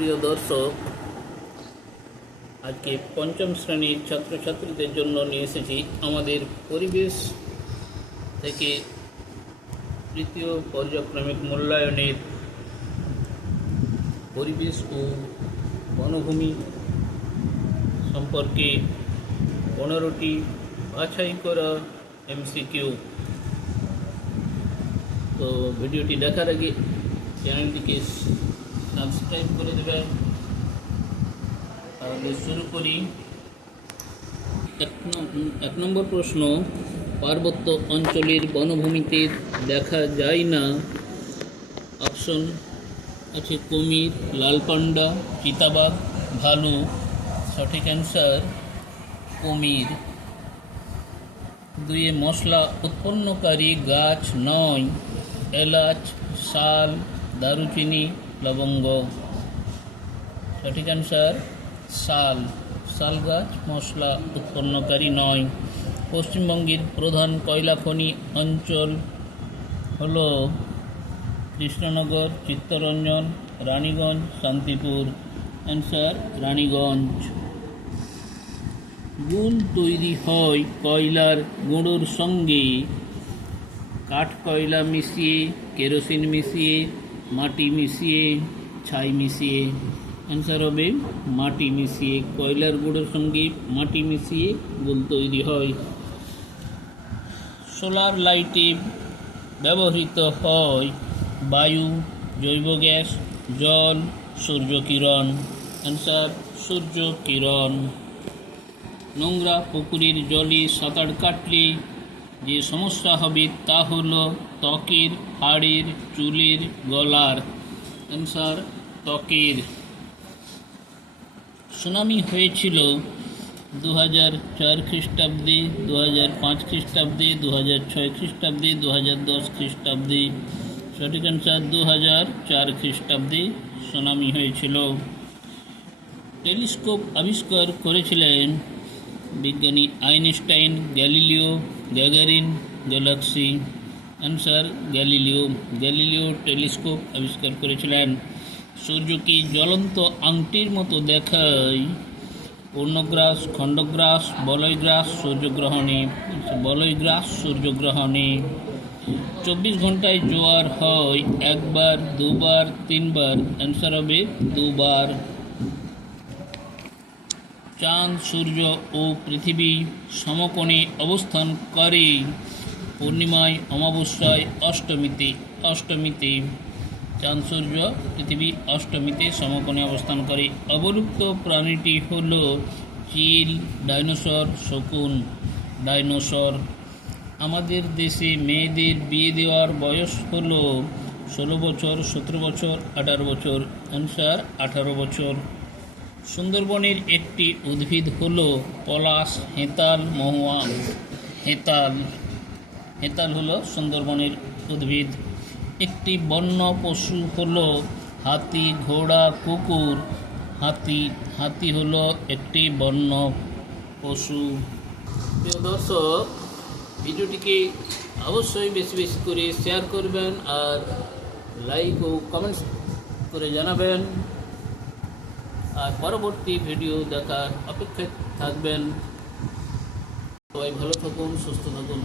প্রিয় দর্শক, আজকে পঞ্চম শ্রেণীর ছাত্রছাত্রীদের জন্য নিয়ে এসেছি আমাদের পরিবেশ থেকে তৃতীয় পর্যায়ক্রমিক মূল্যায়নের পরিবেশ ও বনভূমি সম্পর্কে 15টি বাছাই করা এমসিকিউ। তো ভিডিওটি দেখার আগে চ্যানেলটিকে সাবস্ক্রাইব করে দেবেন। তাহলে শুরু করি। এক নম্বর প্রশ্ন, পার্বত্য অঞ্চলের বনভূমিতে দেখা যায় না। অপশন আছে কুমির, লাল পান্ডা, চিতাবাঘ, ভালু। সঠিক অ্যান্সার কুমির। 2 মশলা উৎপন্নকারী গাছ নয়। এলাচ, শাল, দারুচিনি, লবঙ্গ। সঠিক অ্যান্সার শাল। শাল গাছ মশলা উৎপন্নকারী নয়। পশ্চিমবঙ্গের প্রধান কয়লা খনি অঞ্চল হল কৃষ্ণনগর, চিত্তরঞ্জন, রানীগঞ্জ, শান্তিপুর। অ্যান্সার রানীগঞ্জ। গুল তৈরি হয় কয়লার গুঁড়োর সঙ্গে। কাঠ কয়লা মিশিয়ে, কেরোসিন মিশিয়ে, মাটি মিশিয়ে, ছাই মিশিয়ে। অ্যান্সার হবে মাটি মিশিয়ে। কয়লার গুঁড়োর সঙ্গে মাটি মিশিয়ে গুল তৈরি হয়। সোলার লাইটে ব্যবহৃত হয় বায়ু, জৈব গ্যাস, জল, সূর্যকিরণ। অ্যান্সার সূর্যকিরণ। নোংরা পুকুরের জলে সাঁতার কাটলে যে সমস্যা হবে তা হল ত্বকের, হাড়ের, চুলের, গলার। অ্যান্সার ত্বকের। সুনামি হয়েছিল 2004 খ্রিস্টাব্দে, 2005 খ্রিস্টাব্দে, 2006 খ্রিস্টাব্দে, 2010 খ্রিস্টাব্দে। সঠিক অ্যান্সার 2004 খ্রিস্টাব্দে সুনামি হয়েছিল। টেলিস্কোপ আবিষ্কার করেছিলেন বিজ্ঞানী Einstein, Galileo, Gagarin, Galaxy. Answer Galileo. Galileo telescope আবিষ্কার করেছিলেন। সূর্যকে জ্বলন্ত আংটির মতো দেখায় পূর্ণগ্রাস, খণ্ডগ্রাস, বলয়গ্রাস সূর্যগ্রহণে। বলয়গ্রাস সূর্যগ্রহণে। 24 ঘন্টায় জোয়ার হয় একবার, দুবার, তিনবার। অ্যান্সার হবে দুবার। চাঁদ, সূর্য ও পৃথিবী সমকোণে অবস্থান করে পূর্ণিমায়, অমাবস্যায়, অষ্টমীতে। চাঁদ, সূর্য, পৃথিবী অষ্টমীতে সমকোণে অবস্থান করে। অবলুপ্ত প্রাণীটি হল চিল, ডাইনোসর, শকুন। ডাইনোসর। আমাদের দেশে মেয়েদের বিয়ে দেওয়ার বয়স হল 16 বছর, 17 বছর, 18 বছর। অ্যান্সার 18 বছর। সুন্দরবনের একটি উদ্ভিদ হল পলাশ, হেতাল, মহুয়া। হেতাল হল সুন্দরবনের উদ্ভিদ। একটি বন্য পশু হল হাতি, ঘোড়া, কুকুর। হাতি হল একটি বন্য পশু। প্রিয় দর্শক, ভিডিওটিকে অবশ্যই বেশি বেশি করে শেয়ার করবেন আর লাইক ও কমেন্টস করে জানাবেন। আর পরবর্তী ভিডিও দেখার অপেক্ষায় থাকবেন। সবাই ভালো থাকুন, সুস্থ থাকুন।